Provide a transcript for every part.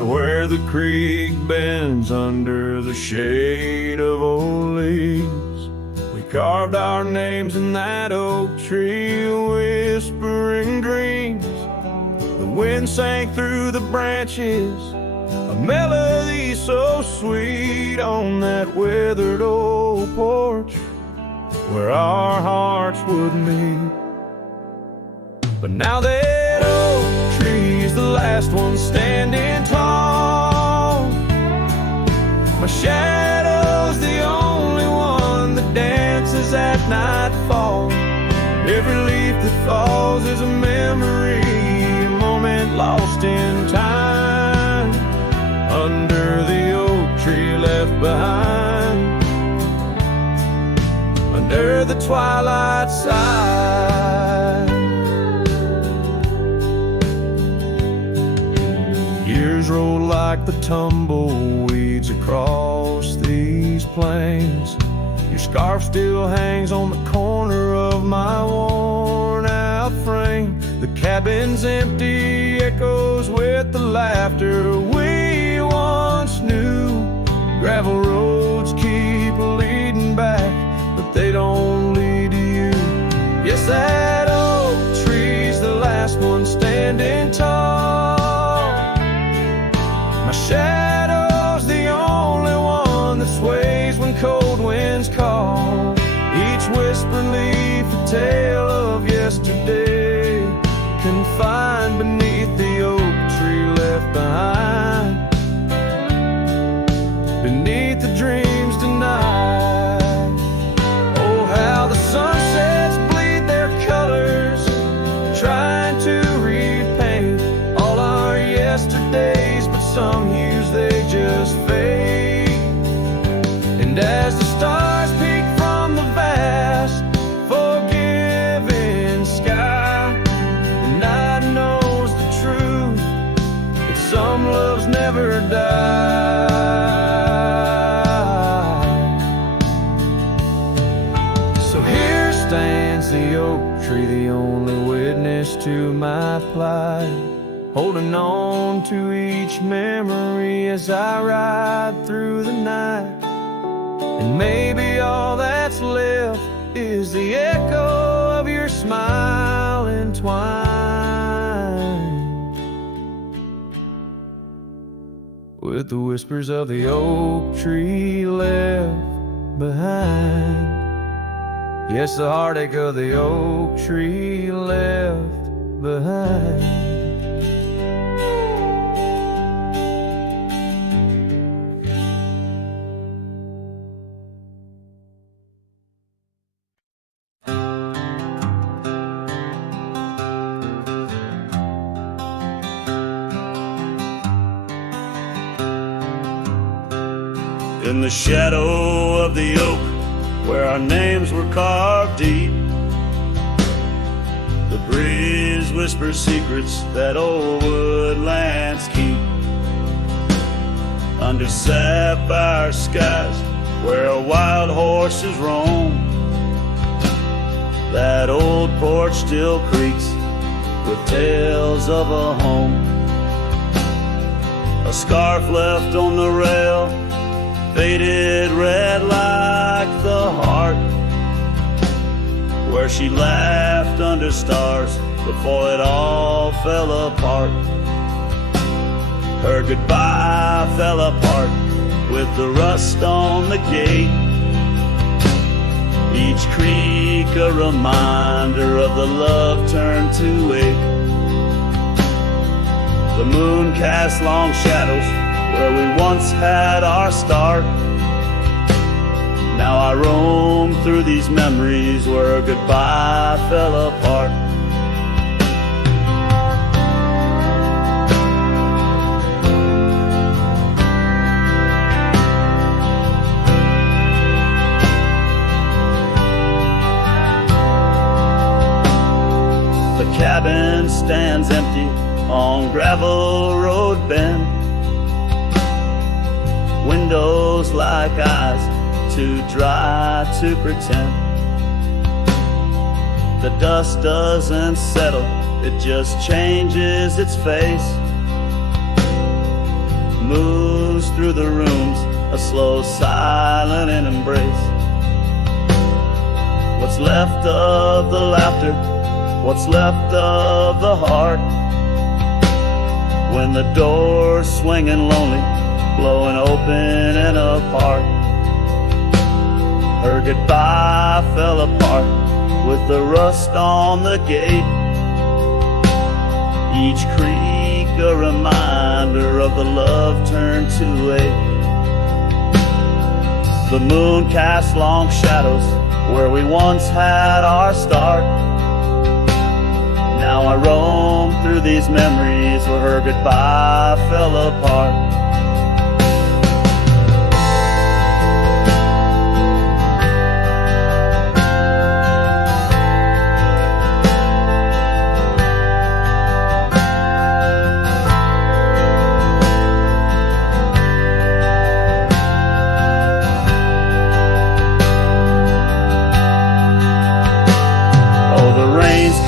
Right where the creek bends under the shade of old leaves, we carved our names in that oak tree, whispering dreams. The wind sang through the branches, a melody so sweet on that weathered old porch where our hearts would meet. But now that oak tree's the last one standing tall, my shadow's the only one that dances at nightfall. Every leaf that falls is a memory, a moment lost in time, under the oak tree left behind, under the twilight side. Years roll like the tumbleweeds across these plains. Your scarf still hangs on the corner of my worn out frame. The cabin's empty, echoes with the laughter we once knew. Gravel roads keep leading back, but they don't lead to you. Yes, that oak tree's the last one standing tall. My shadow's the only one that sways when cold winds call. Each whispering leaf a tale of yesterday, confined beneath the oak tree left behind, beneath the dreams denied. Oh, how the sunsets bleed their colors, trying to repaint all our yesterdays, but some hues they just fade. And as the stars peek from the vast, forgiving sky, the night knows the truth, that some loves never die. So here stands the oak tree, the only witness to my plight, holding on to each memory as I ride through the night. And maybe all that's left is the echo of your smile entwined with the whispers of the oak tree left behind. Yes, the heartache of the oak tree left behind. In the shadow of the oak, where our names were carved deep, the breeze whispers secrets that old woodlands keep. Under sapphire skies, where wild horses roam, that old porch still creaks with tales of a home. A scarf left on the rail, faded red like the heart where she laughed under stars before it all fell apart. Her goodbye fell apart with the rust on the gate, each creak a reminder of the love turned to ache. The moon cast long shadows where we once had our start. Now I roam through these memories where goodbye fell apart. The cabin stands empty on gravel road bend, windows like eyes too dry to pretend. The dust doesn't settle, it just changes its face. moves through the rooms, a slow, silent embrace. What's left of the laughter, what's left of the heart, when the door's swinging lonely, blowing open and apart. Her goodbye fell apart with the rust on the gate. Each creak a reminder of the love turned to ache. The moon casts long shadows where we once had our start. Now I roam through these memories where her goodbye fell apart.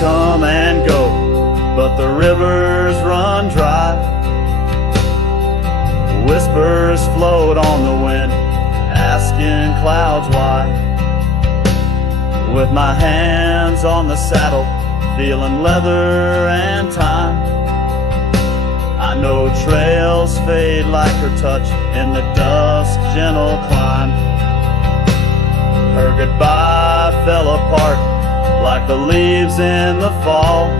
Come and go, but the rivers run dry. Whispers float on the wind, asking clouds why. With my hands on the saddle, feeling leather and time, I know trails fade like her touch in the dusk gentle climb. Her goodbye fell apart like the leaves in the fall.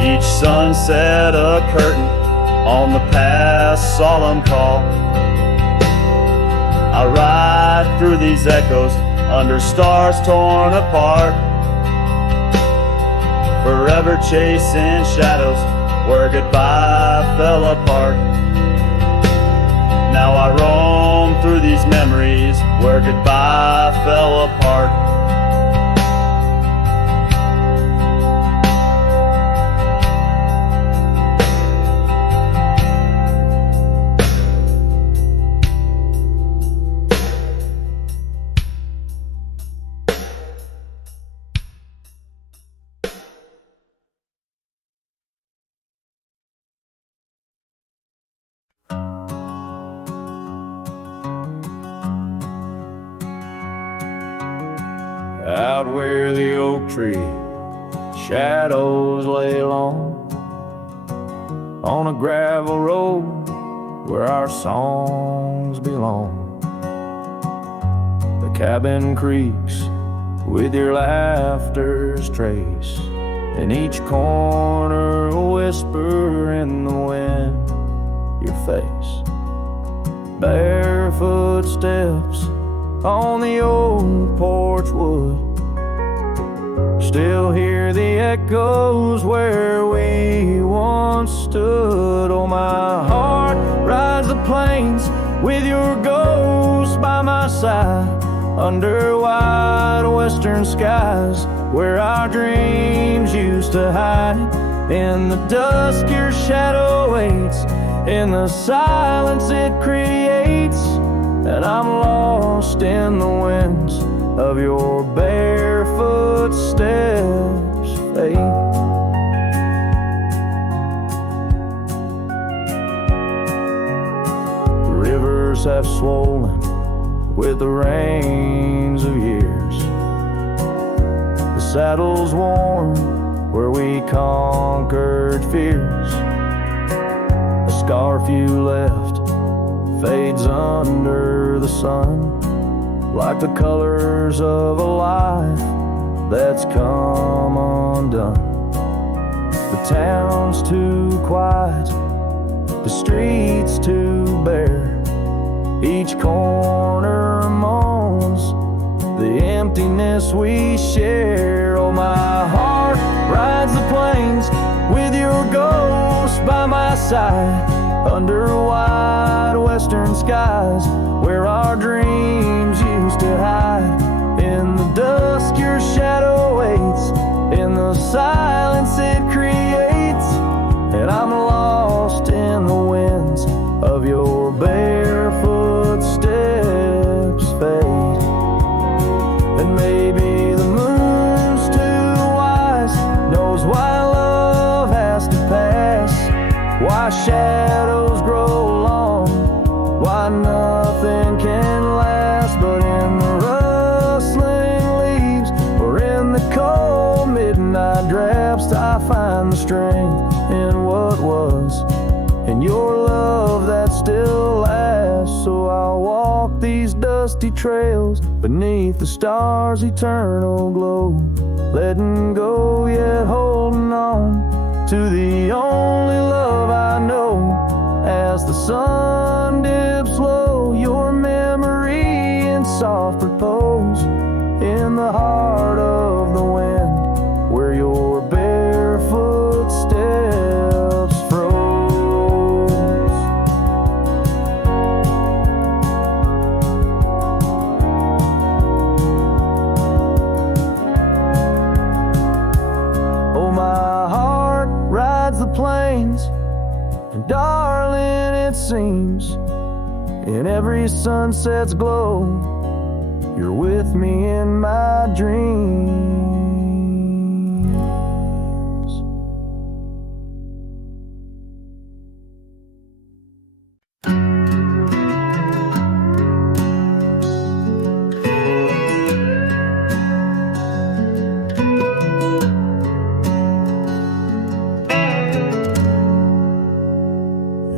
Each sunset a curtain on the past solemn call. I ride through these echoes under stars torn apart, forever chasing shadows where goodbye fell apart. Now I roam through these memories where goodbye fell apart. Out where the oak tree shadows lay long, on a gravel road where our songs belong. The cabin creaks with your laughter's trace, in each corner a whisper in the wind, your face. Barefoot steps on the old porch wood, still hear the echoes where we once stood. Oh, my heart rides the plains with your ghost by my side, under wide western skies where our dreams used to hide. In the dusk your shadow waits, in the silence it creates, and I'm lost in the winds of your barefoot steps fade. The rivers have swollen with the rains of years, the saddle's worn where we conquered fears. The scarf you left fades under the sun, like the colors of a life that's come undone. The town's too quiet, the streets too bare, each corner moans the emptiness we share. Oh, my heart rides the plains with your ghost by my side, under wide western skies where our dreams used to hide. In the dusk your shadow waits, in the silence it creates, and I'm lost in the winds of your barefoot steps fade. And maybe the moon's too wise, knows why love has to pass, why shadows grow cold midnight drafts, I find the strength in what was, in your love that still lasts. So I'll walk these dusty trails beneath the stars' eternal glow, letting go yet holding on to the only love I know. As the sun dips low, your memory in soft repose, in the heart of the wind, where your barefoot steps froze. Oh, my heart rides the plains, and darling, it seems in every sunset's glow, you're with me in my dreams.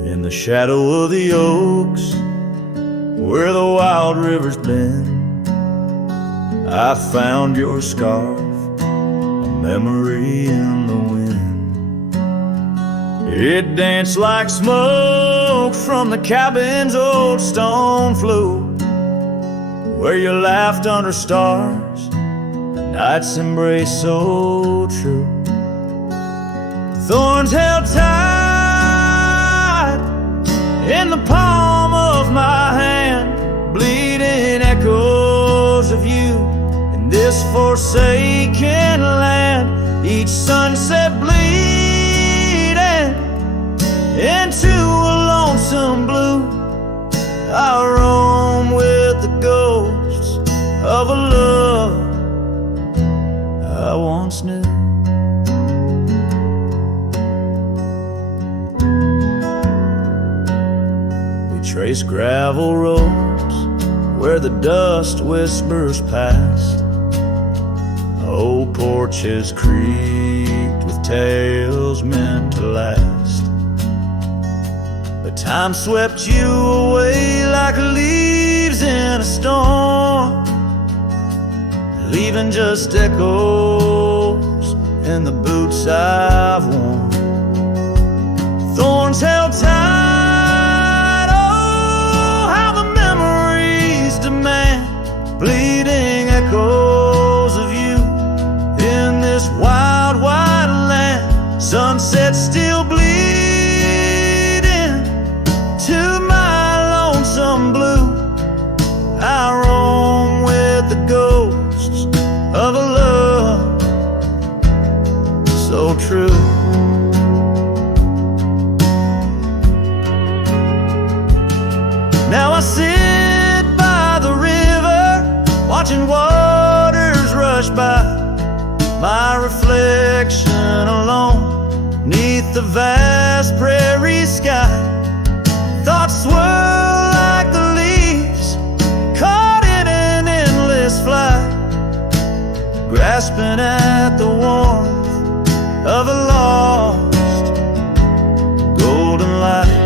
In the shadow of the oaks, where the wild rivers bend, I found your scarf, a memory in the wind. It danced like smoke from the cabin's old stone flue, where you laughed under stars, a night's embrace so true. Thorns held tight in the palm of my hand, bleeding echoes of you in this forsaken land. Each sunset bleeding into a lonesome blue, I roam with the ghosts of a love I once knew. Trace gravel roads where the dust whispers past, old porches creaked with tales meant to last. But time swept you away like leaves in a storm, leaving just echoes in the boots I've worn. Thorns held tight, bleeding echoes of you in this wild, wide land. Sunset still bleeding to my lonesome blue. I roam with the ghosts of a love so true. Now I sit by the river, watching waters rush by, my reflection alone neath the vast prairie sky. Thoughts swirl like the leaves caught in an endless flight, grasping at the warmth of a lost golden light.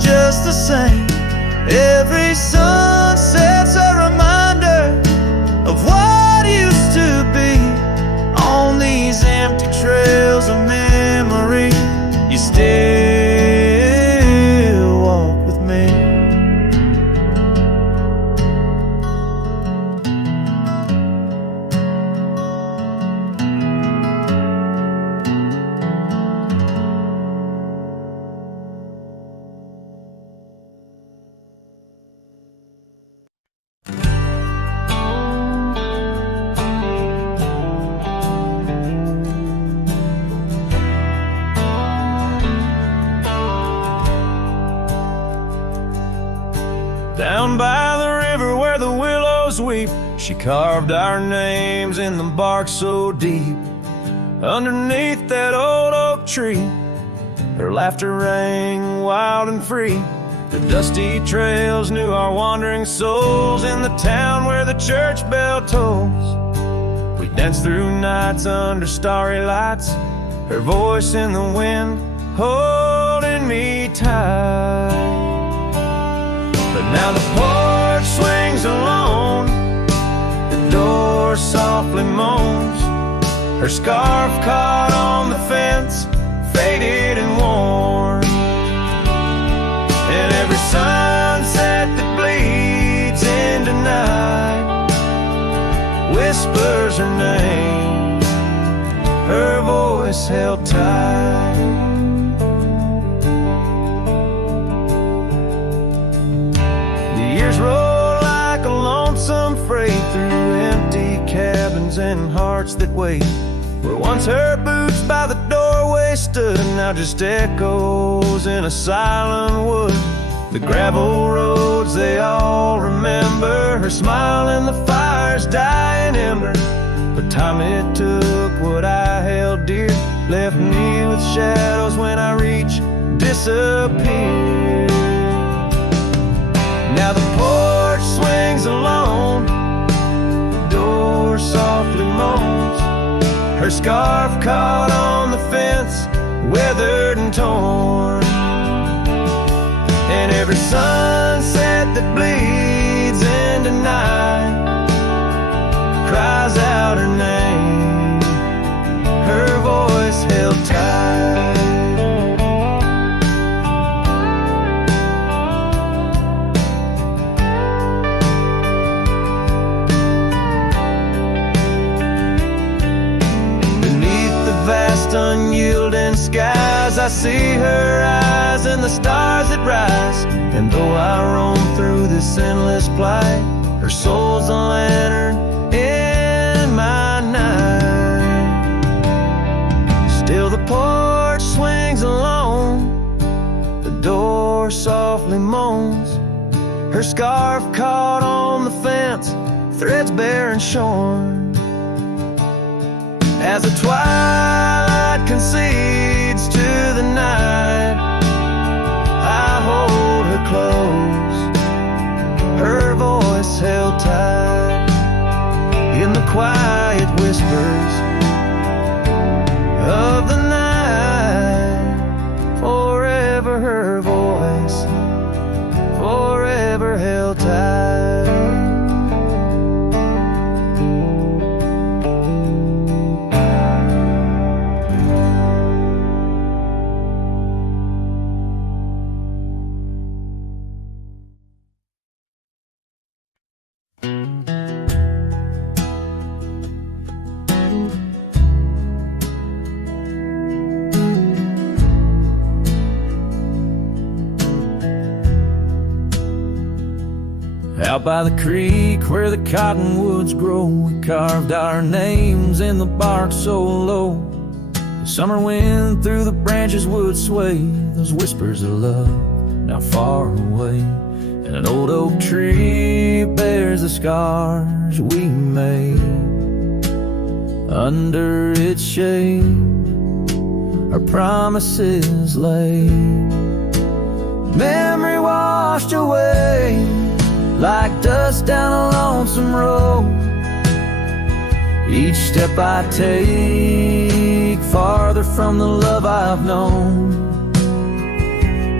Just the same, every sunset's a reminder of what used to be. On these empty trails of memory, you still walk with me. She carved our names in the bark so deep underneath that old oak tree. Her laughter rang wild and free. The dusty trails knew our wandering souls in the town where the church bell tolls. We danced through nights under starry lights, her voice in the wind holding me tight. But now the porch swings alone, the door softly moans. Her scarf caught on the fence, faded and worn. And every sunset that bleeds into night whispers her name, her voice held tight. The years roll like a lonesome freight through empty cabins and hearts that wait. Where once her boots by the doorway stood, now just echoes in a silent wood. The gravel roads they all remember, her smile in the fire's dying ember. But time it took what I held dear, left me with shadows when I reach disappear. Now the porch swings alone, the door softly moans. Her scarf caught on the fence, weathered and torn. And every sunset that bleeds into night cries out her name, her voice held tight. Vast unyielding skies, I see her eyes and the stars that rise. And though I roam through this endless plight, her soul's a lantern in my night. Still the porch swings alone, the door softly moans. Her scarf caught on the fence, threads bare and shorn. As the twilight concedes to the night, I hold her close, her voice held tight. In the quiet whispers of the night, forever her voice, forever held tight. Out by the creek where the cottonwoods grow, we carved our names in the bark so low. The summer wind through the branches would sway those whispers of love now far away. And an old oak tree bears the scars we made. Under its shade our promises lay. Memory washed away like dust down a lonesome road. Each step I take farther from the love I've known.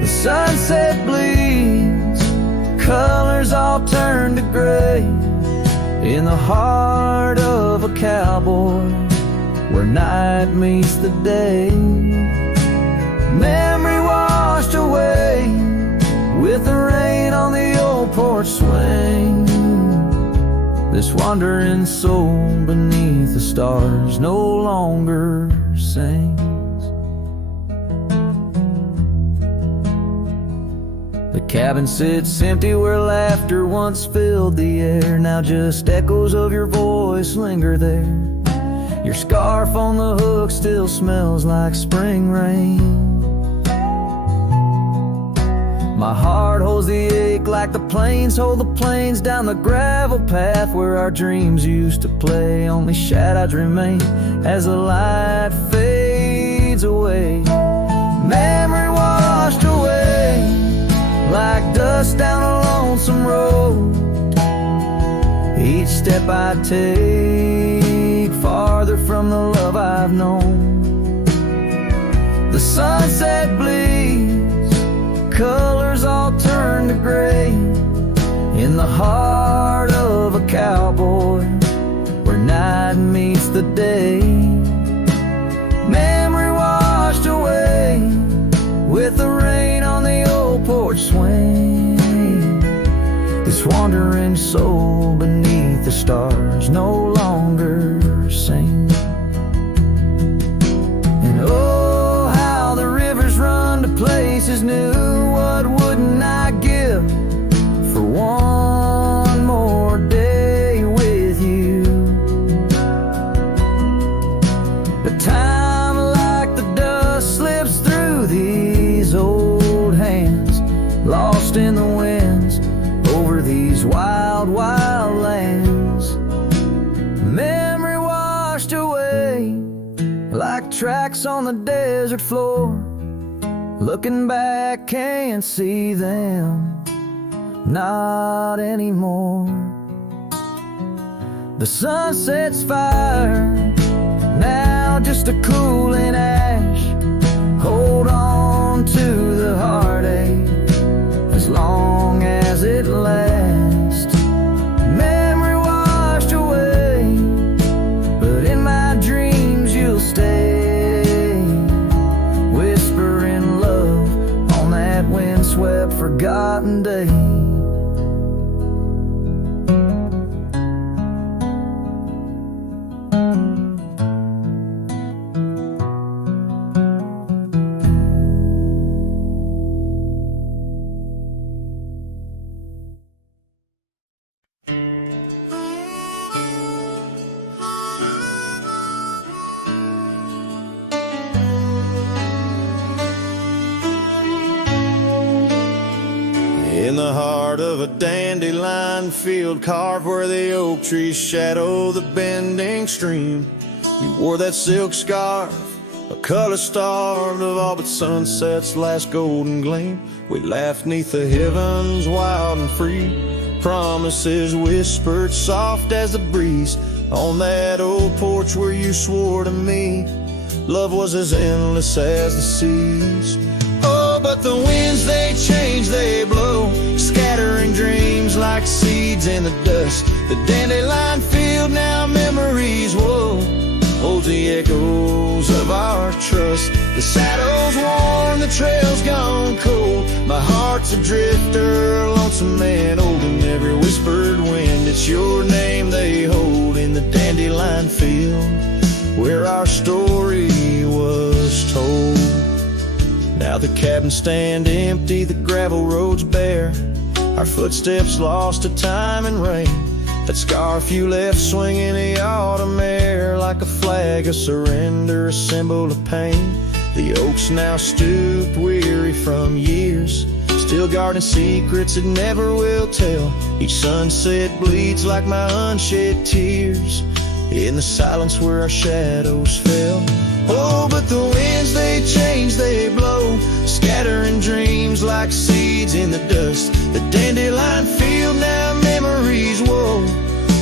The sunset bleeds, colors all turn to gray. In the heart of a cowboy, where night meets the day. Memory washed away with the rain on the old porch swing. This wandering soul beneath the stars no longer sings. The cabin sits empty where laughter once filled the air. Now just echoes of your voice linger there. Your scarf on the hook still smells like spring rain. My heart holds the ache like the plains hold the plains down the gravel path where our dreams used to play. Only shadows remain as the light fades away. Memory washed away like dust down a lonesome road. Each step I take farther from the love I've known. The sunset bleeds, colors all turn to gray in the heart of a cowboy where night meets the day. Memory washed away with the rain on the old porch swing. This wandering soul beneath the stars no longer sing. And oh, how the rivers run to places new. What wouldn't I give for one more day with you? But time like the dust slips through these old hands, lost in the winds over these wild, wild lands. Memory washed away like tracks on the desert floor. Looking back, can't see them, not anymore. The sunset's fire, now just a cooling ash. Hold on to the heartache as long as it lasts. Memory washed away, but in my dreams you'll stay, whispering love on that windswept forgotten day. In the heart of a dandelion field, carved where the oak trees shadow the bending stream, you wore that silk scarf, a color starved of all but sunset's last golden gleam. We laughed neath the heavens wild and free, promises whispered soft as the breeze on that old porch where you swore to me love was as endless as the seas. Oh, but the winds, they change, they blow, scattering dreams like seeds in the dust. The dandelion field, now memories, whoa, holds the echoes of our trust. The saddle's worn, the trail's gone cold. My heart's a drifter, a lonesome man, holding every whispered wind. It's your name they hold in the dandelion field where our story was told. Now the cabins stand empty, the gravel roads bare, our footsteps lost to time and rain. That scarf you left swinging the autumn air like a flag of surrender, a symbol of pain. The oaks now stooped, weary from years, still guarding secrets it never will tell. Each sunset bleeds like my unshed tears in the silence where our shadows fell. Oh, but the winds, they change, they blow, scattering dreams like seeds in the dust. The dandelion field, now memories, whoa,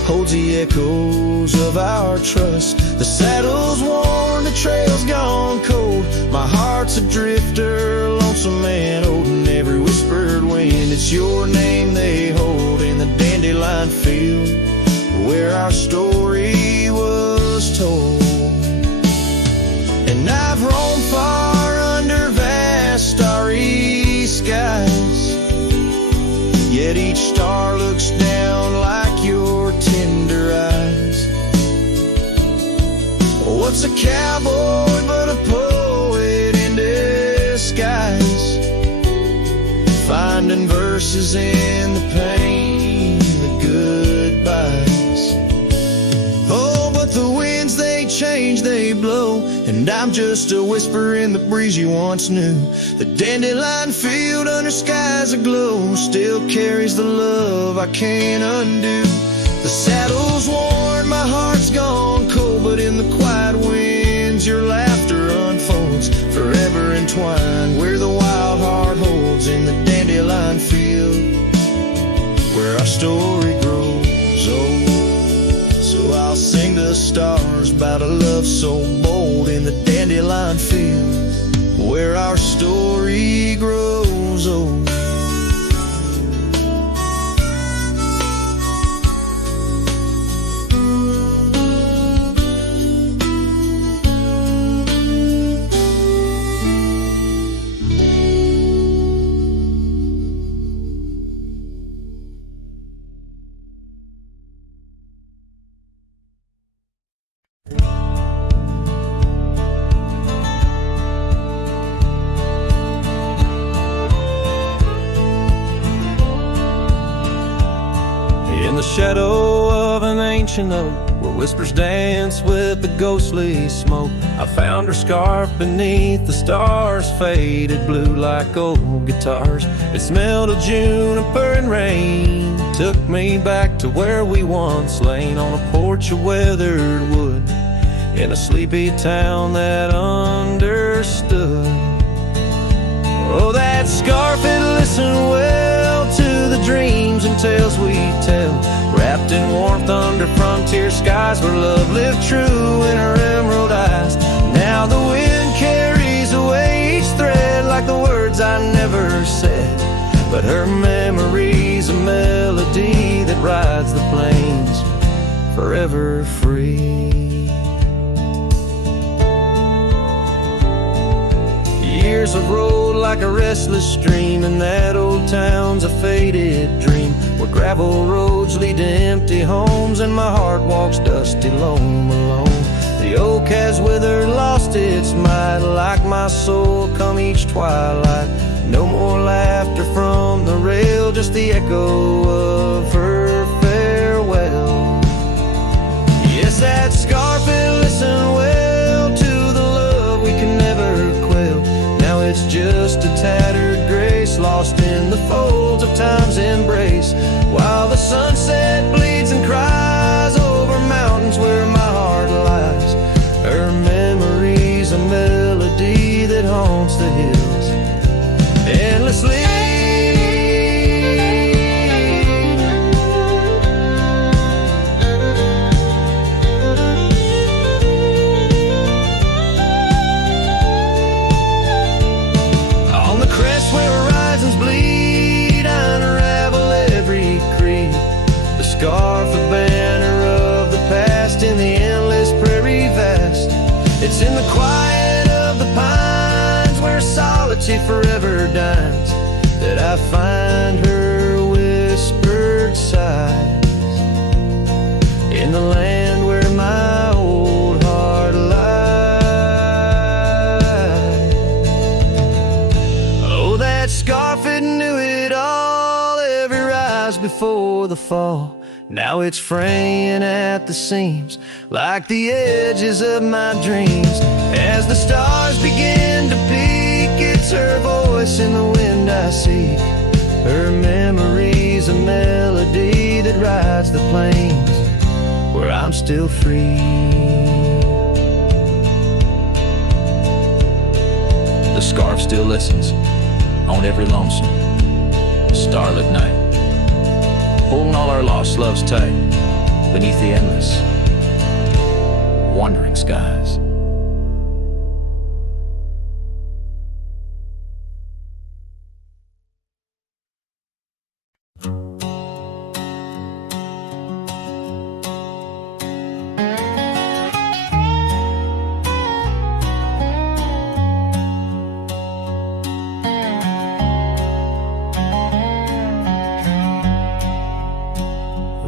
holds the echoes of our trust. The saddle's worn, the trail's gone cold. My heart's a drifter, a lonesome man, holding every whispered wind. It's your name they hold in the dandelion field where our story was told. And I've roamed far under vast starry skies, yet each star looks down like your tender eyes. What's a cowboy but a poet in disguise, finding verses in the pain, the goodbyes. Oh, but the winds, they change, they blow, and and I'm just a whisper in the breeze you once knew. The dandelion field under skies aglow still carries the love I can't undo. The saddle's worn, my heart's gone cold, but in the quiet winds your laughter unfolds, forever entwined where the wild heart holds in the dandelion field, where our story grows old. So I'll sing to the stars about a love so bold in the dandelion field, where our story grows old. In the shadow of an ancient oak, where whispers dance with the ghostly smoke, I found her scarf beneath the stars, faded blue like old guitars. It smelled of juniper and rain, took me back to where we once lain on a porch of weathered wood, in a sleepy town that understood. Oh, that scarf, it listened well to the dreams and tales we tell, wrapped in warmth under frontier skies, where love lived true in her emerald eyes. Now the wind carries away each thread like the words I never said, but her memory's a melody that rides the plains forever free. Years have rolled like a restless stream, and that old town's a faded dream, where gravel roads lead to empty homes, and my heart walks dusty lone alone. The oak has withered, lost its might, like my soul come each twilight. No more laughter from the rail, just the echo of her farewell. Yes, that scarf, it listened well to the love we can never quell. Now it's just a tattered grace, lost in the folds of time's embrace, while the sunset bleeds and cries over mountains where my heart lies. Her memory's a melody that haunts the hills endlessly. Bleed, unravel every creed, the scarf, a banner of the past in the endless prairie vast. It's in the quiet of the pines, where solitude forever dines, that I find her whispered sighs, in the land where my old heart lies. Oh, that scarf, it knew it all, every rise before the fall. Now it's fraying at the seams, like the edges of my dreams. As the stars begin to peak, it's her voice in the wind I see. Her memory's a melody that rides the plains where I'm still free. The scarf still listens on every lonesome starlit night, holding all our lost loves tight beneath the endless wandering skies.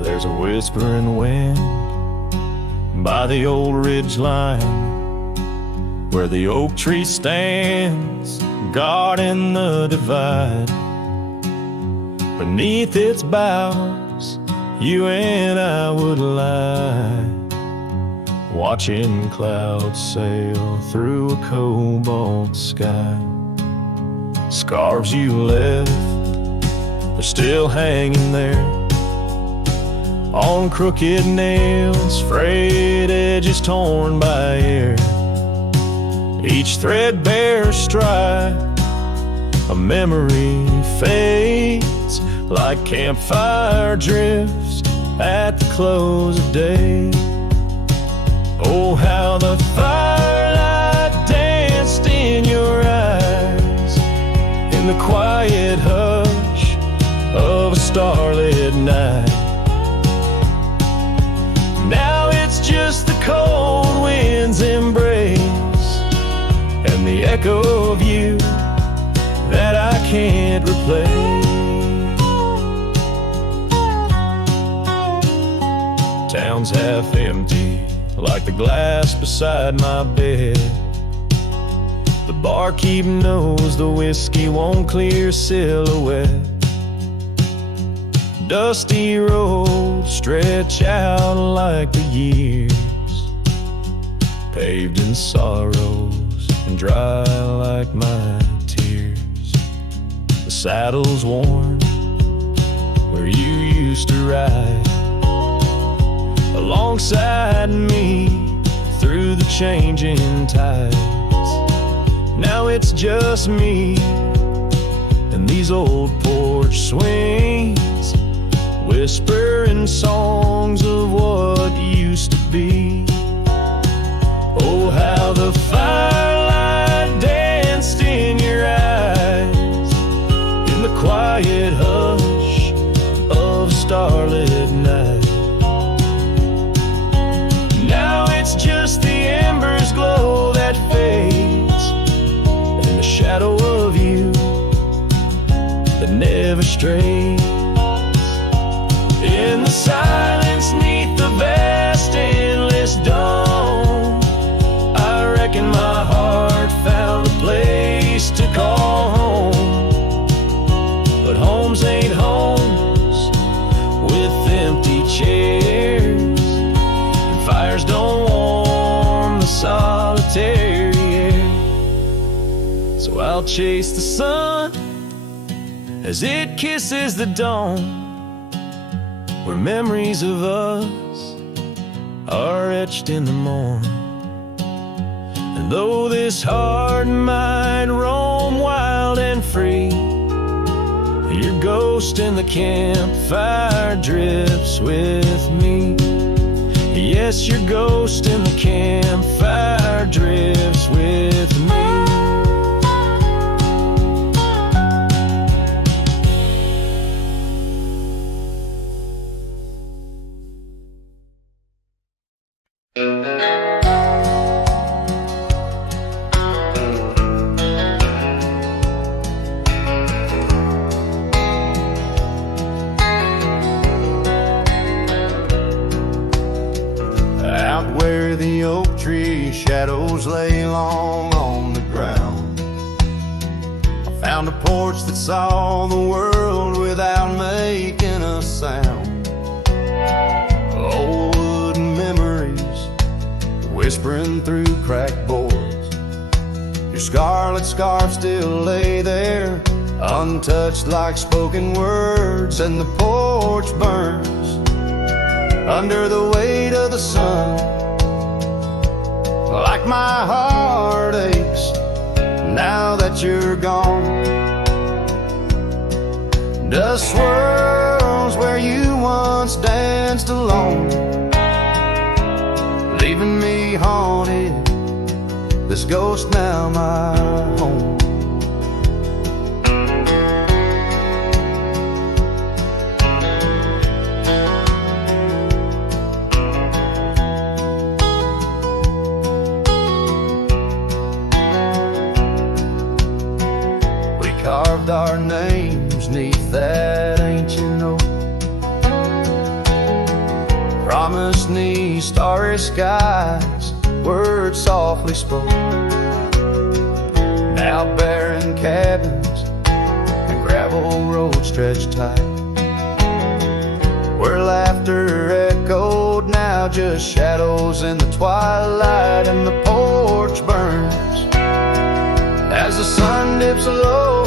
There's a whispering wind by the old ridge line, where the oak tree stands guarding the divide. Beneath its boughs you and I would lie, watching clouds sail through a cobalt sky. Scarves you left, they're still hanging there, on crooked nails, frayed edges torn by air. Each threadbare stripe, a memory fades like campfire drifts at the close of day. Oh, how the firelight danced in your eyes, in the quiet hush of a starlit night. Now it's just the cold wind's embrace and the echo of you that I can't replace. Town's half empty, like the glass beside my bed. The barkeep knows the whiskey won't clear silhouette. Dusty roads stretch out like the years, paved in sorrows and dry like my tears. The saddle's worn where you used to ride alongside me through the changing tides. Now it's just me and these old porch swings, whispering songs of what used to be. Oh, how the firelight danced in your eyes, in the quiet hush of a starlit night. Now it's just the embers glow that fades, and the shadow of you that never strays. In the silence neath the vast endless dome, I reckon my heart found a place to call home. But homes ain't homes with empty chairs, and fires don't warm the solitary air. So I'll chase the sun as it kisses the dawn, where memories of us are etched in the morn. And though this heart might roam wild and free, your ghost in the campfire drifts with me. Yes, your ghost in the campfire drifts with me. Shadows lay long on the ground. I found a porch that saw the world without making a sound. Old wooden memories whispering through cracked boards. Your scarlet scarf still lay there, untouched like spoken words. And the porch burns under the weight of the sun, like my heart aches now that you're gone. Dust swirls where you once danced alone, leaving me haunted, this ghost now my home. Carved our names neath that ancient oak, promised me starry skies, words softly spoke. Now barren cabins and gravel roads stretched tight, where laughter echoed road now, just shadows in the twilight, and the porch burns as the sun dips low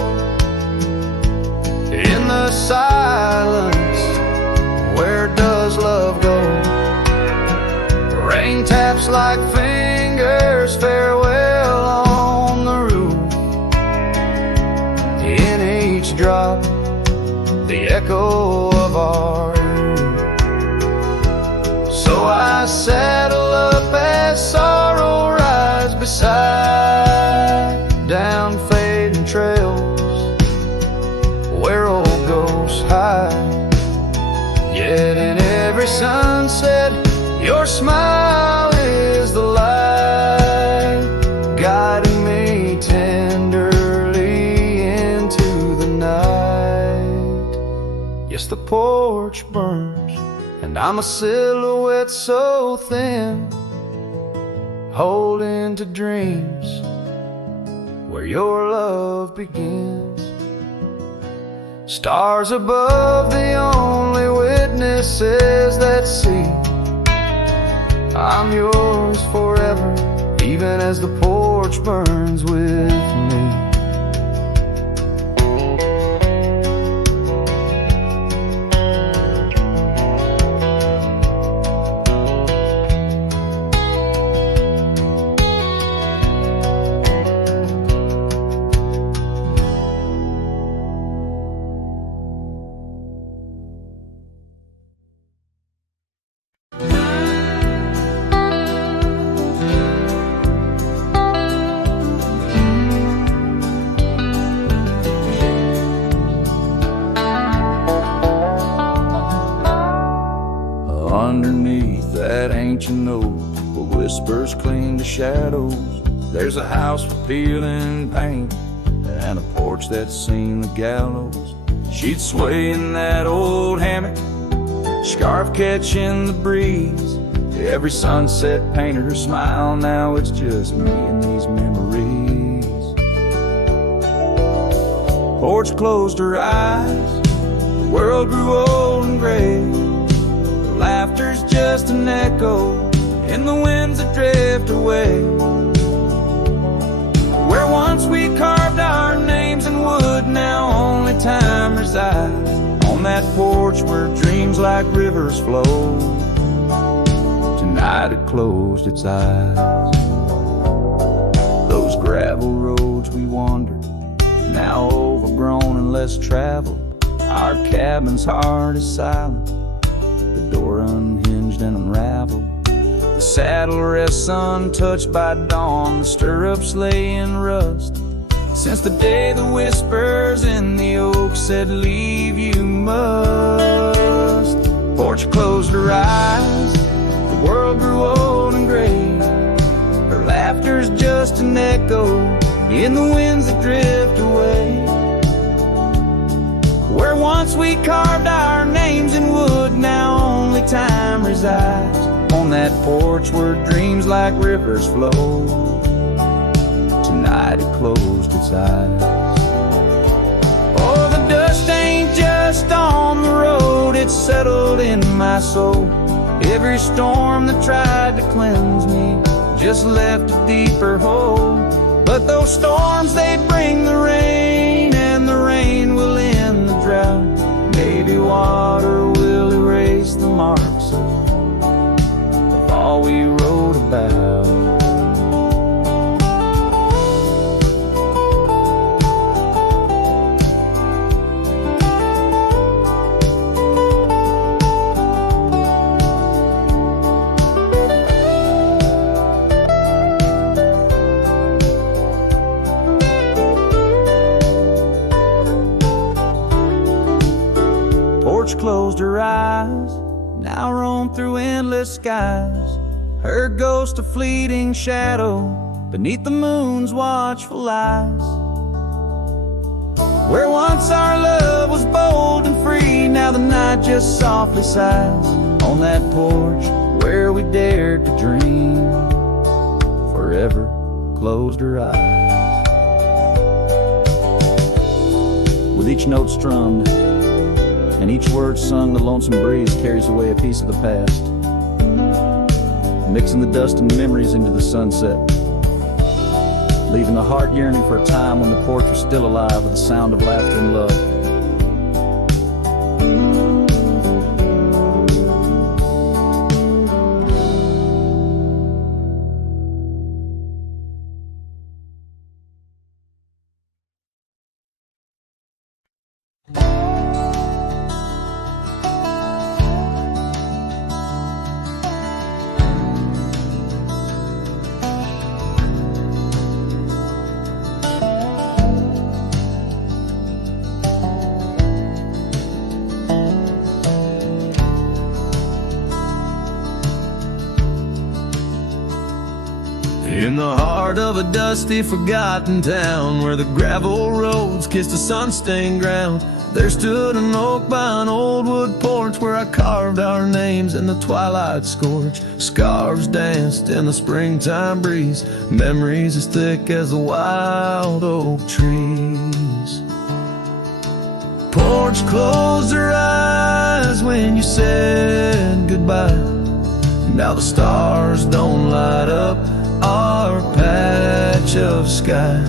in the silence. Where does love go? Rain taps like fingers, farewell on the roof. In each drop, the echo of our youth. So I saddle up as sorrow rides beside down fading trails where old ghosts hide. Yet in every sunset, your smile is the light, guiding me tenderly into the night. Yes, the porch burns, and I'm a silhouette so thin, holding to dreams where your love begins. Stars above, the only witnesses that see I'm yours forever, even as the porch burns with me. Underneath that ancient oak, where whispers cling to shadows, there's a house for peeling paint and a porch that's seen the gallows. She'd sway in that old hammock, scarf catching the breeze. Every sunset painted her smile, now it's just me and these memories. Porch closed her eyes, the world grew old and gray. Laughter's just an echo in the winds that drift away. Where once we carved our names in wood, now only time resides. On that porch where dreams like rivers flow, tonight it closed its eyes. Those gravel roads we wandered, now overgrown and less traveled. Our cabin's heart is silent, the door unhinged and unraveled. The saddle rests untouched by dawn, the stirrups lay in rust. Since the day the whispers in the oak said, leave you must. Porch closed her eyes, the world grew old and gray. Her laughter's just an echo in the winds that drift away. Where once we carved our names in wood, now only time resides. On that porch where dreams like rivers flow, tonight it closed its eyes. Oh, the dust ain't just on the road, it's settled in my soul. Every storm that tried to cleanse me just left a deeper hole. But those storms, they bring the rain, and the rain will end the drought. Maybe water will erase the marks of all we wrote about. Closed her eyes, now roam through endless skies. Her ghost a fleeting shadow beneath the moon's watchful eyes. Where once our love was bold and free, now the night just softly sighs. On that porch where we dared to dream, forever closed her eyes. With each note strummed and each word sung, the lonesome breeze carries away a piece of the past. mixing the dust and memories into the sunset, leaving the heart yearning for a time when the porch was still alive with the sound of laughter and love. In the heart of a dusty, forgotten town, where the gravel roads kissed the sun-stained ground, there stood an oak by an old wood porch where I carved our names in the twilight scorch. Scarves danced in the springtime breeze, memories as thick as the wild oak trees. Porch closed her eyes when you said goodbye. Now the stars don't light up our patch of sky.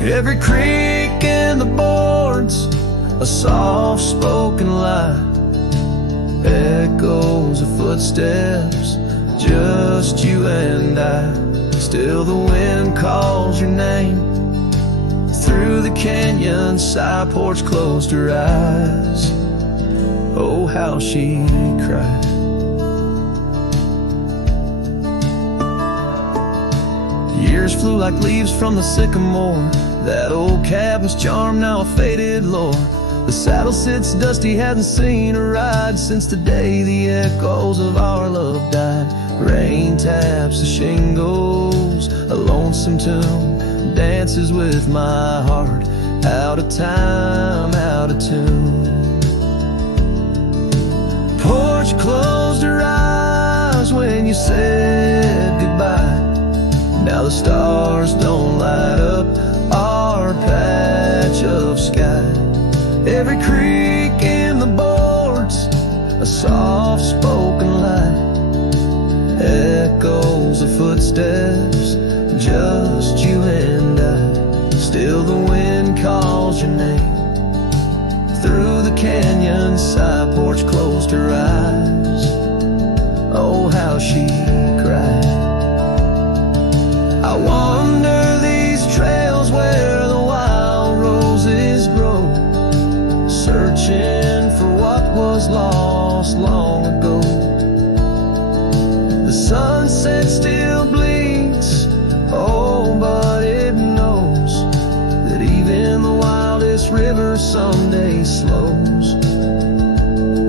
Every creak in the boards, a soft-spoken lie, echoes of footsteps, just you and I. Still the wind calls your name through the canyon side. Porch closed her eyes, oh how she cried. Years flew like leaves from the sycamore. That old cabin's charm, now a faded lore. The saddle sits dusty, hasn't seen a ride since the day the echoes of our love died. Rain taps the shingles, a lonesome tune dances with my heart. Out of time, out of tune. Porch closed her eyes when you said goodbye. Now the stars don't light up our patch of sky. Every creak in the boards, a soft-spoken lie, echoes of footsteps, just you and I. Still the wind calls your name through the canyon side. Porch closed her eyes, oh how she cried. I wander these trails where the wild roses grow, searching for what was lost long ago. The sunset still bleeds, oh but it knows that even the wildest river someday slows.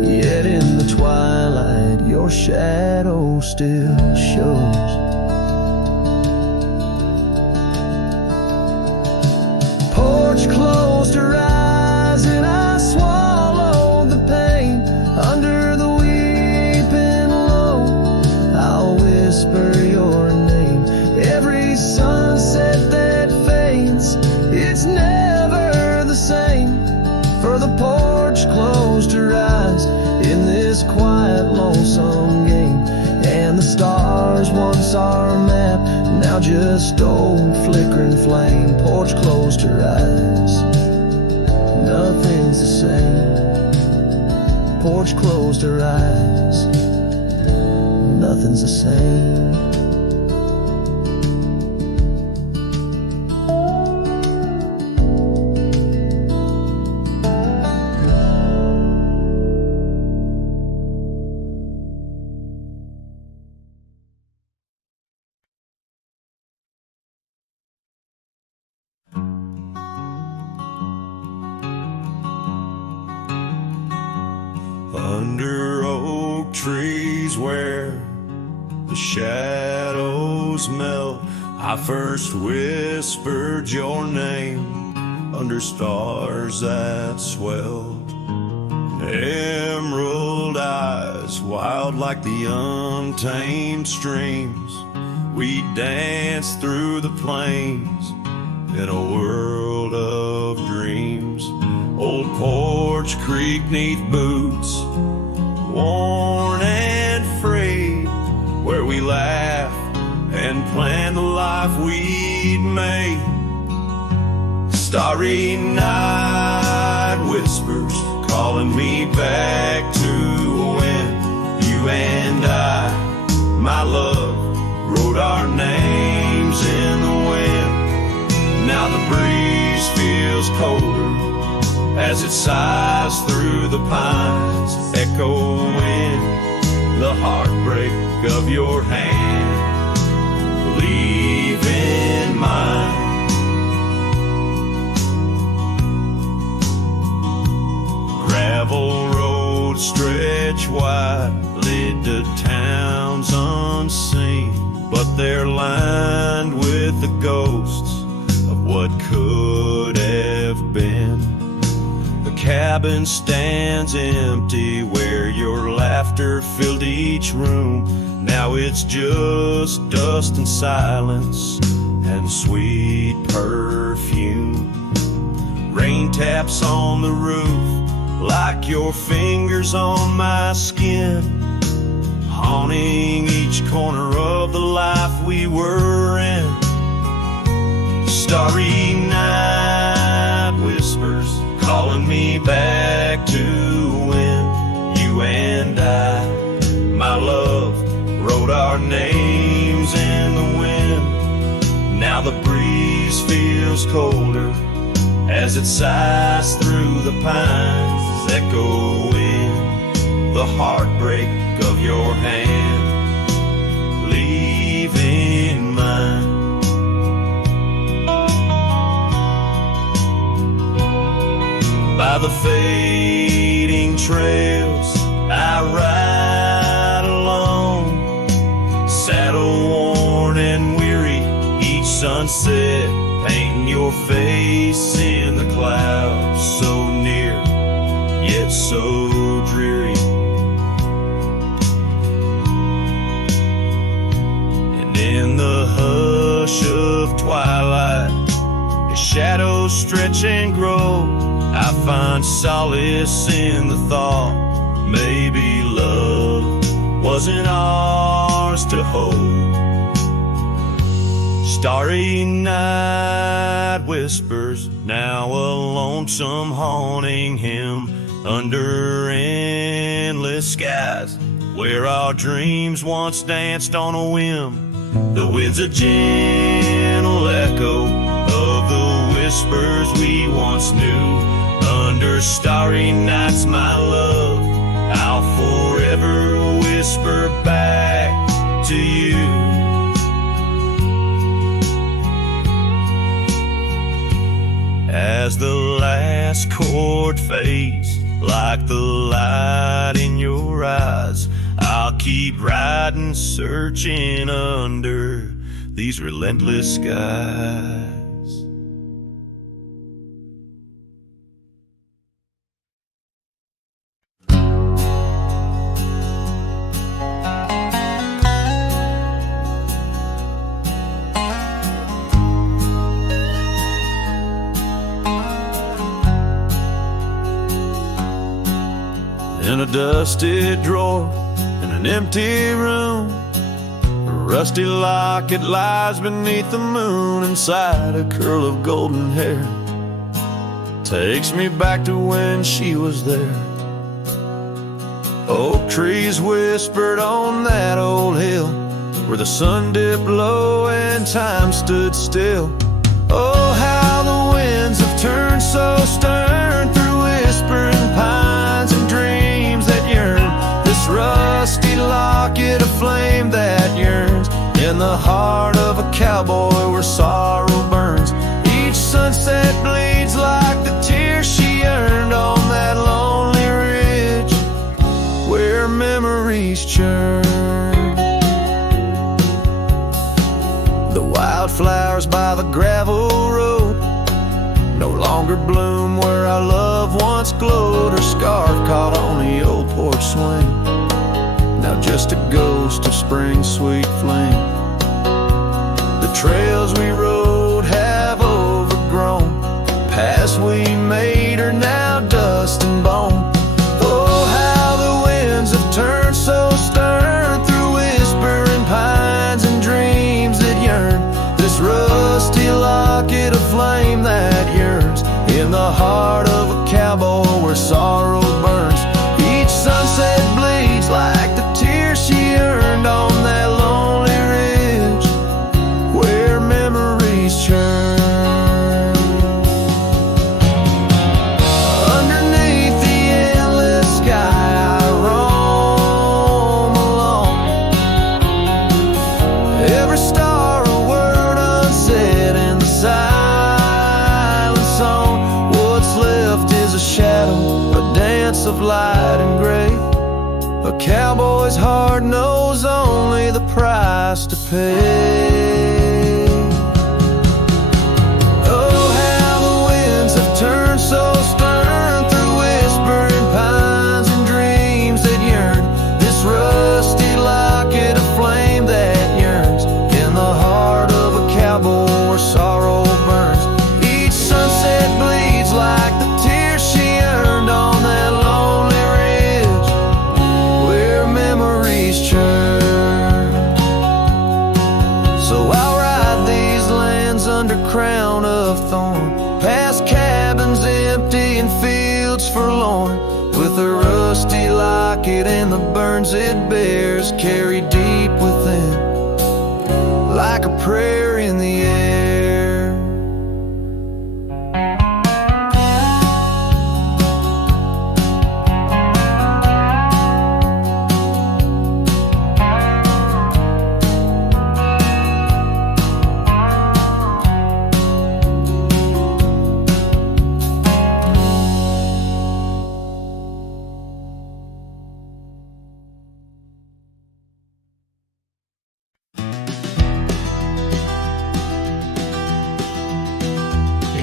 Yet in the twilight your shadow still shows. Porch closed her eyes and I swallowed the pain. Under the weeping low, I'll whisper your name. Every sunset that fades, it's never the same. For the porch closed her eyes in this quiet, lonesome game. And the stars, once our map, now just old flickering flame. Porch closed her eyes, nothing's the same. Porch closed her eyes, nothing's the same. Under oak trees where the shadows melt, I first whispered your name under stars that swelled. Emerald eyes, wild like the untamed streams, we danced through the plains in a world of dreams. Old porch creak neath boots, worn and frayed, where we laugh and plan the life we'd make. Starry night whispers calling me back to when you and I, my love, wrote our names in the wind. Now the breeze feels colder as it sighs through the pines, echoing the heartbreak of your hand, leaving mine. Gravel roads stretch wide, lead to towns unseen, but they're lined with the ghosts of what could have been. The cabin stands empty where your laughter filled each room. Now it's just dust and silence and sweet perfume. Rain taps on the roof like your fingers on my skin, haunting each corner of the life we were in. Starry night whispers calling me back to when you and I, my love, wrote our names in the wind. Now the breeze feels colder as it sighs through the pines, echoing the heartbreak of your hand, leaving mine. By the fading trails I ride alone, saddle worn and weary, each sunset painting your face in the clouds, so near yet so dreary. And in the hush of twilight, as shadows stretch and grow, I find solace in the thought maybe love wasn't ours to hold. Starry night whispers, now a lonesome haunting him under endless skies, where our dreams once danced on a whim. The wind's a gentle echo of the whispers we once knew. Under starry nights, my love, I'll forever whisper back to you. As the last chord fades, like the light in your eyes, I'll keep riding, searching under these relentless skies. In a dusty drawer in an empty room, a rusty locket lies beneath the moon. Inside a curl of golden hair takes me back to when she was there. Oak trees whispered on that old hill, where the sun dipped low and time stood still. Oh, how the winds have turned so stern through whispering pines and dreams that yearn. This rusty locket, a flame that yearns in the heart of a cowboy where sorrow burns. Each sunset bleeds like the tears she earned on that lonely ridge where memories churn. The wildflowers by the gravel road no longer bloom where our love once glowed. Her scarf caught on the old porch swing, now just a ghost of spring's sweet flame. The trails we rode have overgrown, paths we made are now dust and bone. Oh, how the winds have turned so stern through whispering pines house of light and gray. A cowboy's heart knows only the price to pay. Oh, how the winds have turned so stern through whispering pines and dreams that yearn. This rusty locket of flame that yearns in the heart of a cowboy where sorrow burns. Each sunset bleeds like the tears she earned on that lonely ridge where memories churn. So I'll ride these lands under crown of thorn, past cabins empty and fields forlorn, with a rusty locket and the burns it bears carried deep within, like a prayer in the air.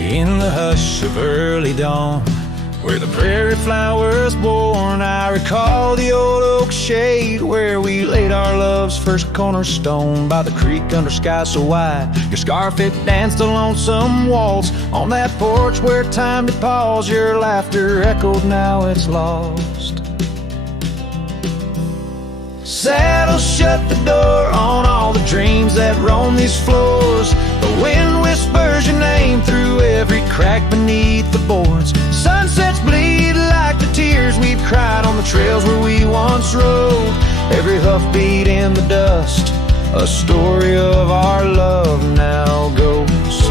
In the hush of early dawn, where the prairie flowers born, I recall the old oak shade where we laid our love's first cornerstone. By the creek under sky so wide, your scarf it danced a lonesome waltz. On that porch where time did pause, your laughter echoed, now it's lost. Saddle shut the door on all the dreams that roam these floors. The wind whispers your name through every crack beneath the boards. Sunsets bleed like the tears we've cried on the trails where we once rode. Every hoofbeat in the dust, a story of our love now goes.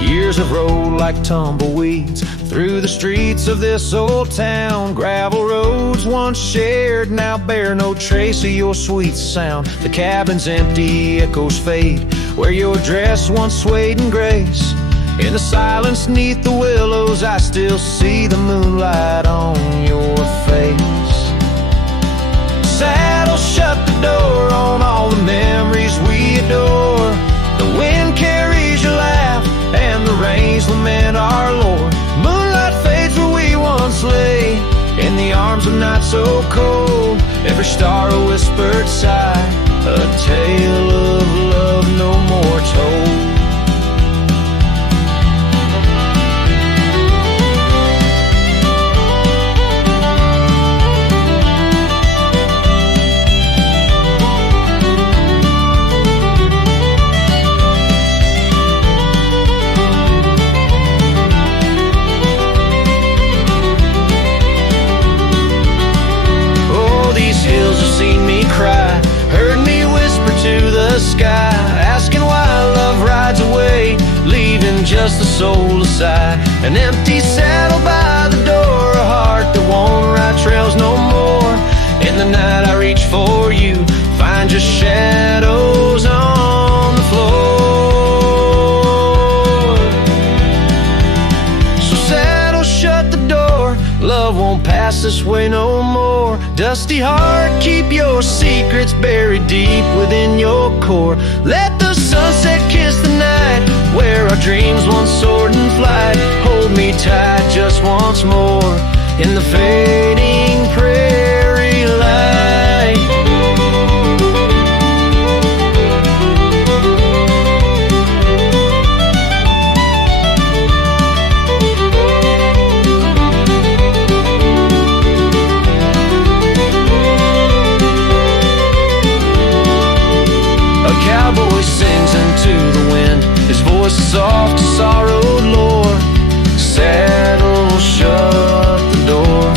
Years have rolled like tumbleweeds through the streets of this old town. Gravel roads once shared now bear no trace of your sweet sound. The cabin's empty, echoes fade where your dress once swayed in grace. In the silence neath the willows, I still see the moonlight on your face. Saddle shut the door on all the memories we adore. The wind carries your laugh and the rains lament our Lord. Moonlight fades where we once lay, in the arms of night so cold. Every star a whispered sigh, a tale of love no more told. Sky, asking why love rides away, leaving just the soul aside. An empty saddle by the door, a heart that won't ride trails no more. In the night I reach for you, find your shadows on the floor. So saddle shut the door, love won't pass this way no more. Dusty heart, keep your secrets buried deep within your core. Let the sunset kiss the night where our dreams once soared in flight. Hold me tight just once more in the fading prairie light. Cowboy sings into the wind, his voice soft to sorrowed lore. Saddle shut the door.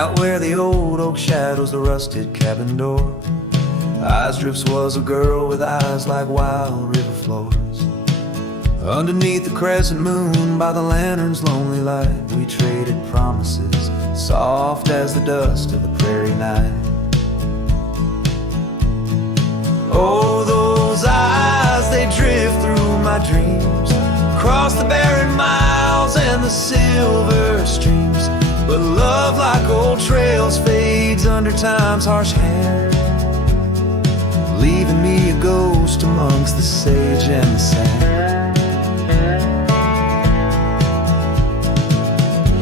Out where the old oak shadows the rusted cabin door, Eyes Drifts was a girl with eyes like wild river floors. Underneath the crescent moon, by the lantern's lonely light, we traded promises, soft as the dust of the prairie night. Oh, those eyes, they drift through my dreams, across the barren miles and the silver streams. But love, like old trails, fades under time's harsh hand, leaving me a ghost amongst the sage and the sand.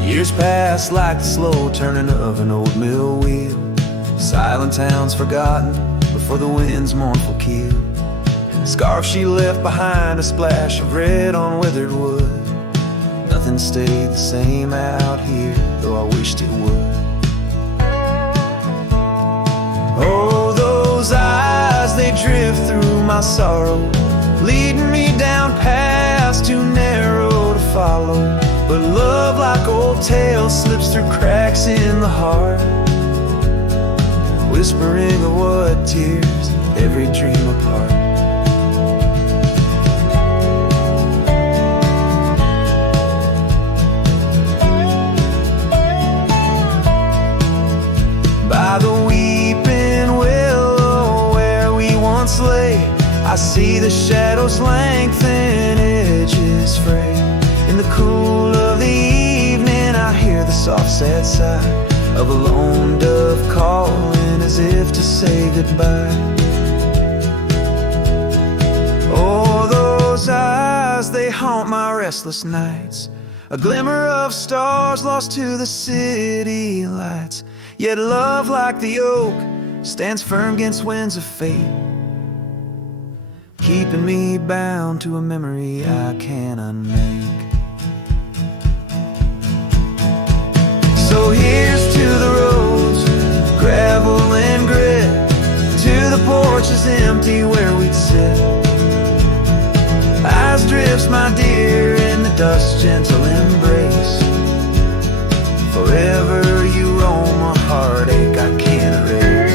Years pass like the slow turning of an old mill wheel, silent towns forgotten before the wind's mournful keel. Scarf she left behind, a splash of red on withered wood. Nothing stayed the same out here, though I wished it would. Oh, those eyes, they drift through my sorrow, leading me down paths too narrow to follow. But love, like old tales, slips through cracks in the heart, whispering of what tears every dream apart. By the weeping willow where we once lay, I see the shadows lengthen, edges fray. In the cool of the evening, I hear the soft sad sigh of a lone dove calling as if to say goodbye. Oh, those eyes, they haunt my restless nights, a glimmer of stars lost to the city lights. Yet love, like the oak, stands firm against winds of fate, keeping me bound to a memory I can't unmake. So here's to the roads, gravel and grit, to the porches empty where we'd sit. Eyes Drifts, my dear, in the dust's gentle embrace. Forever you roam a heartache I can't erase.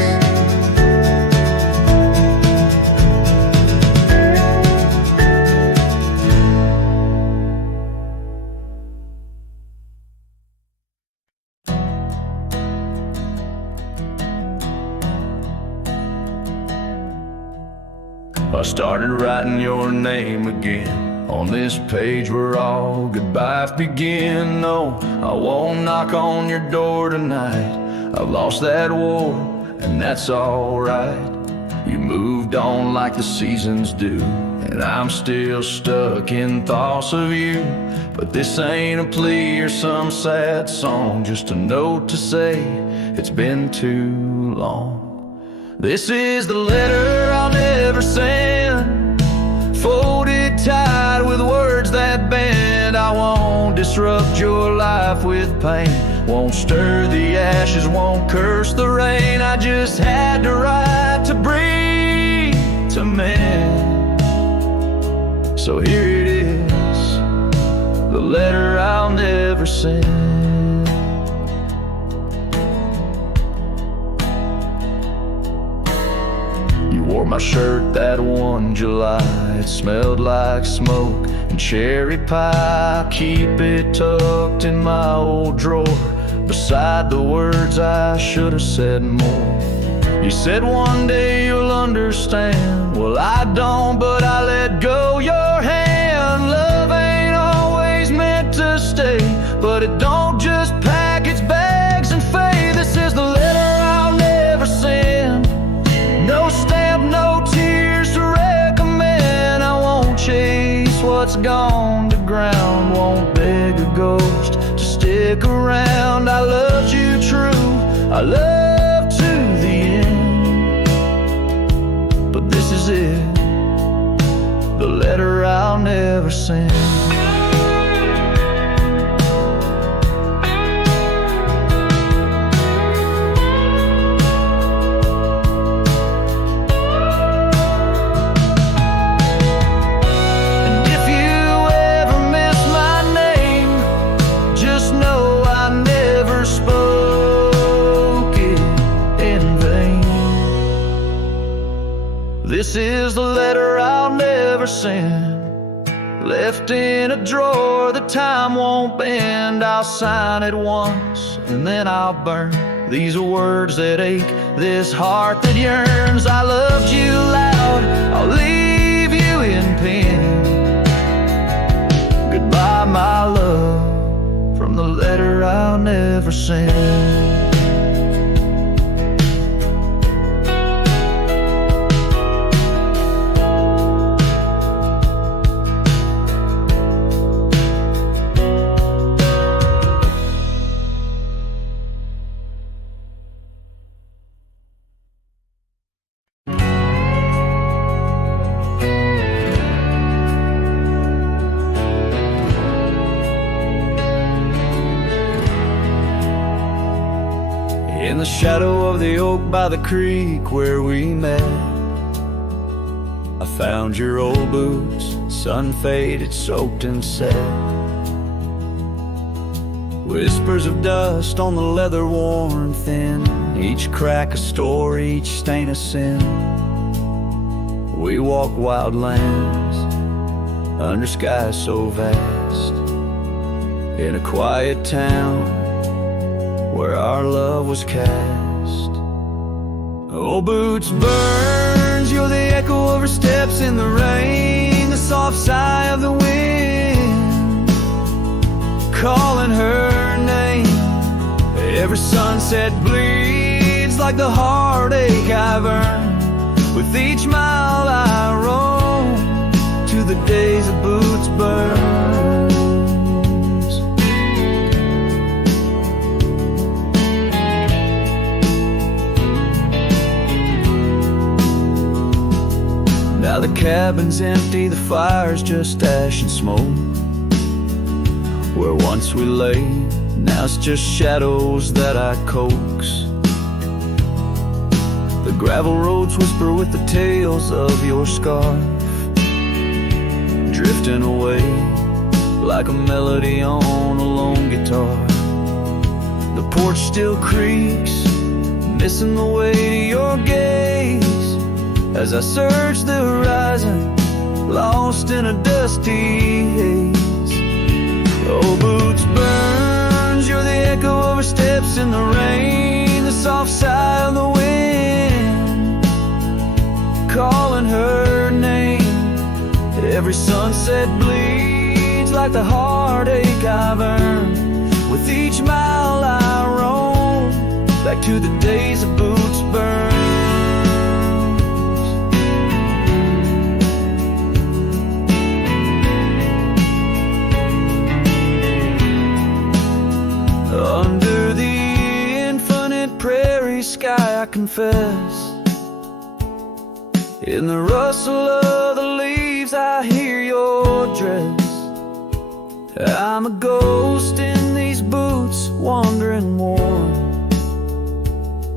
I started writing your name again on this page where all goodbyes begin. No, I won't knock on your door tonight. I've lost that war, and that's alright. You moved on like the seasons do, and I'm still stuck in thoughts of you. But this ain't a plea or some sad song, just a note to say it's been too long. This is the letter I'll never send, folded tight with words that bend. I won't disrupt your life with pain, won't stir the ashes, won't curse the rain. I just had to write to breathe, to mend. So here it is, the letter I'll never send. Wore my shirt that one July, it smelled like smoke and cherry pie. Keep it tucked in my old drawer, beside the words I should have said more. You said one day you'll understand. Well, I don't, but I let go your hand. Love ain't always meant to stay, but it don't just pack its bags and fade. This is the letter I'll never send. No stamp, no tears to recommend. I won't chase what's gone to ground, won't beg a ghost to stick around. I loved you true, I loved to the end. But this is it, the letter I'll never send. This is the letter I'll never send, left in a drawer that time won't bend. I'll sign it once and then I'll burn. These are words that ache, this heart that yearns. I loved you loud, I'll leave you in pen. Goodbye, my love, from the letter I'll never send. In the shadow of the oak by the creek where we met, I found your old boots, sun-faded, soaked and set. Whispers of dust on the leather worn thin, each crack a story, each stain a sin. We walk wild lands under skies so vast, in a quiet town where our love was cast. Old boots burns, you're the echo of her steps in the rain, the soft sigh of the wind calling her name. Every sunset bleeds like the heartache I've earned. With each mile I roam to the days of boots burn. Now the cabin's empty, the fire's just ash and smoke. Where once we lay, now it's just shadows that I coax. The gravel roads whisper with the tales of your scarf, drifting away like a melody on a lone guitar. The porch still creaks, missing the way to your gaze, as I search the horizon, lost in a dusty haze. Oh, boots burns, you're the echo of her steps in the rain, the soft sigh of the wind calling her name. Every sunset bleeds like the heartache I've earned. With each mile I roam back to the days of boots burn. Under the infinite prairie sky, I confess, in the rustle of the leaves I hear your dress. I'm a ghost in these boots, wandering warm,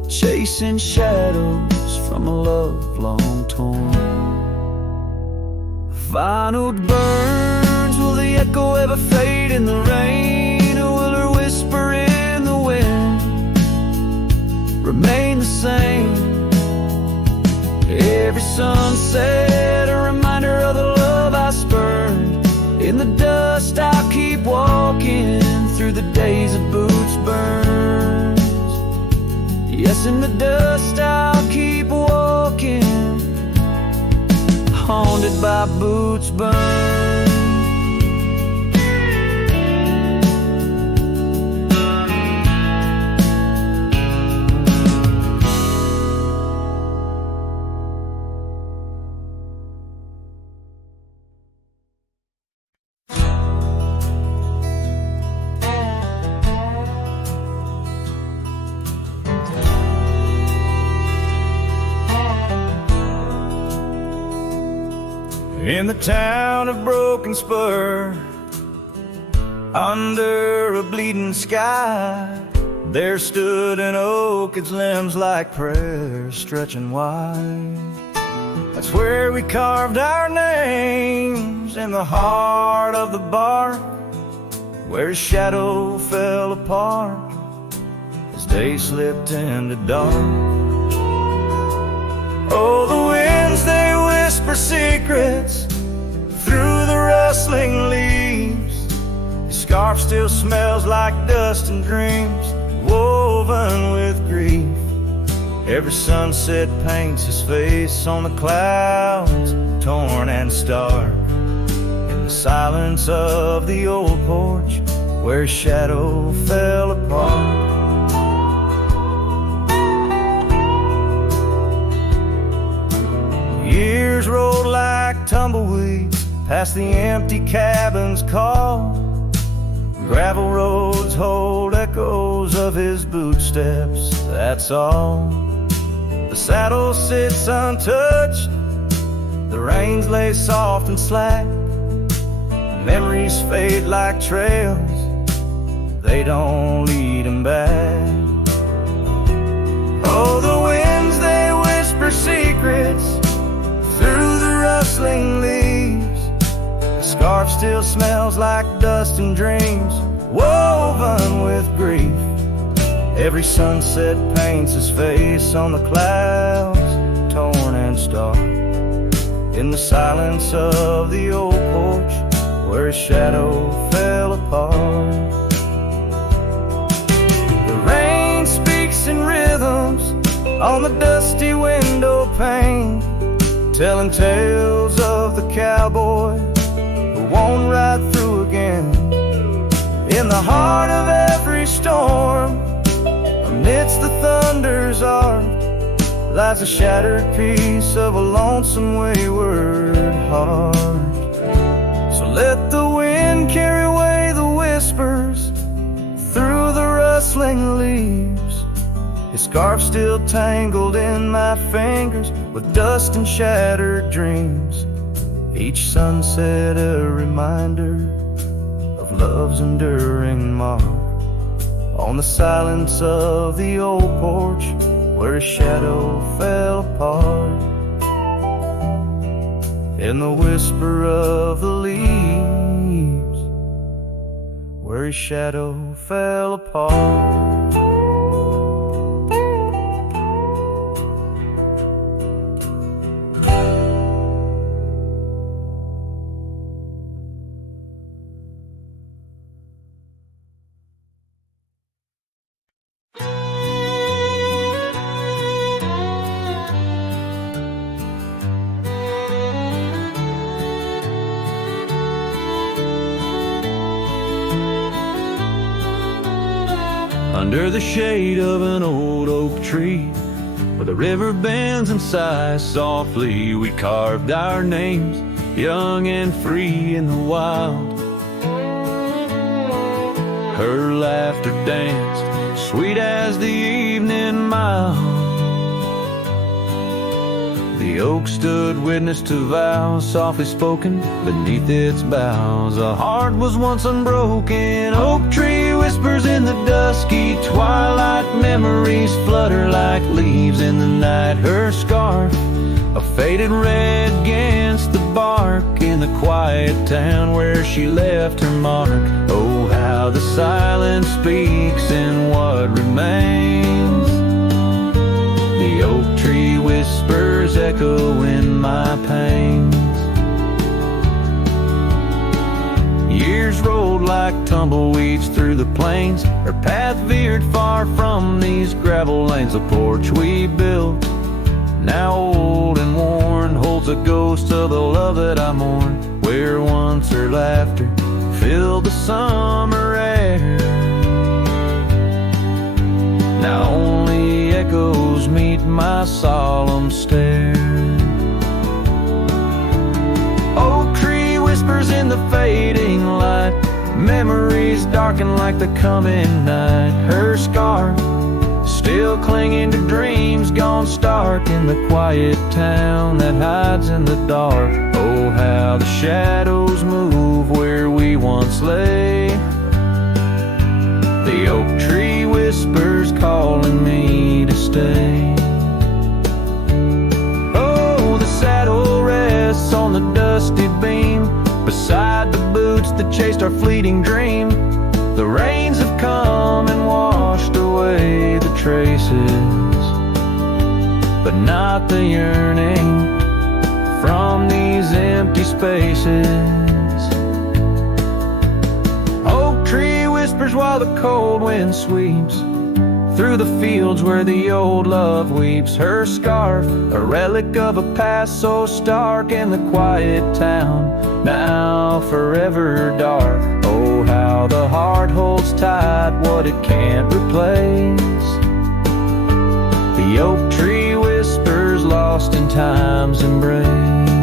chasing shadows from a love long torn. Vinyl burns, will the echo ever fade in the rain, or will her whisper in the wind remain the same? Every sunset a reminder of the love I spurned. In the dust I'll keep walking through the days of boots burns. Yes, in the dust I'll keep walking, haunted by boots burns. In the town of Broken Spur, under a bleeding sky, there stood an oak, its limbs like prayers stretching wide. That's where we carved our names, in the heart of the bark, where his shadow fell apart as day slipped into dark. Oh, the winds, they will whisper secrets through the rustling leaves. His scarf still smells like dust and dreams woven with grief. Every sunset paints his face on the clouds, torn and stark. In the silence of the old porch where his shadow fell apart. Years rolled like tumbleweeds past the empty cabin's call. Gravel roads hold echoes of his footsteps, that's all. The saddle sits untouched, the reins lay soft and slack. Memories fade like trails, they don't lead him back. Oh, the winds, they whisper secrets through the rustling leaves. The scarf still smells like dust and dreams woven with grief. Every sunset paints his face on the clouds, torn and stark. In the silence of the old porch where his shadow fell apart. The rain speaks in rhythms on the dusty window pane, telling tales of the cowboy who won't ride through again. In the heart of every storm, amidst the thunder's arc, lies a shattered piece of a lonesome wayward heart. So let the wind carry away the whispers through the rustling leaves. His scarf still tangled in my fingers with dust and shattered dreams. Each sunset a reminder of love's enduring mark. On the silence of the old porch where his shadow fell apart. In the whisper of the leaves where his shadow fell apart. Under the shade of an old oak tree, where the river bends and sighs softly, we carved our names, young and free in the wild. Her laughter danced, sweet as the evening mild. The oak stood witness to vows softly spoken beneath its boughs. A heart was once unbroken. Oak tree whispers in the dusky twilight. Memories flutter like leaves in the night. Her scarf, a faded red against the bark, in the quiet town where she left her mark. Oh, how the silence speaks in what remains. The oak tree whispers echo in my pains. Years rolled like tumbleweeds through the plains. Her path veered far from these gravel lanes. The porch we built, now old and worn, holds a ghost of the love that I mourn. Where once her laughter filled the summer air, now only echoes meet my solemn stare. Oak tree whispers in the fading light. Memories darken like the coming night. Her scarf still clinging to dreams gone stark, in the quiet town that hides in the dark. Oh, how the shadows move where we once lay. The oak tree whispers calling me to stay. Oh, the saddle rests on the dusty beam beside the boots that chased our fleeting dream. The rains have come and washed away the traces, but not the yearning from these empty spaces. Oak tree whispers while the cold wind sweeps through the fields where the old love weeps. Her scarf, a relic of a past so stark, and the quiet town, now forever dark. Oh, how the heart holds tight what it can't replace. The oak tree whispers lost in time's embrace.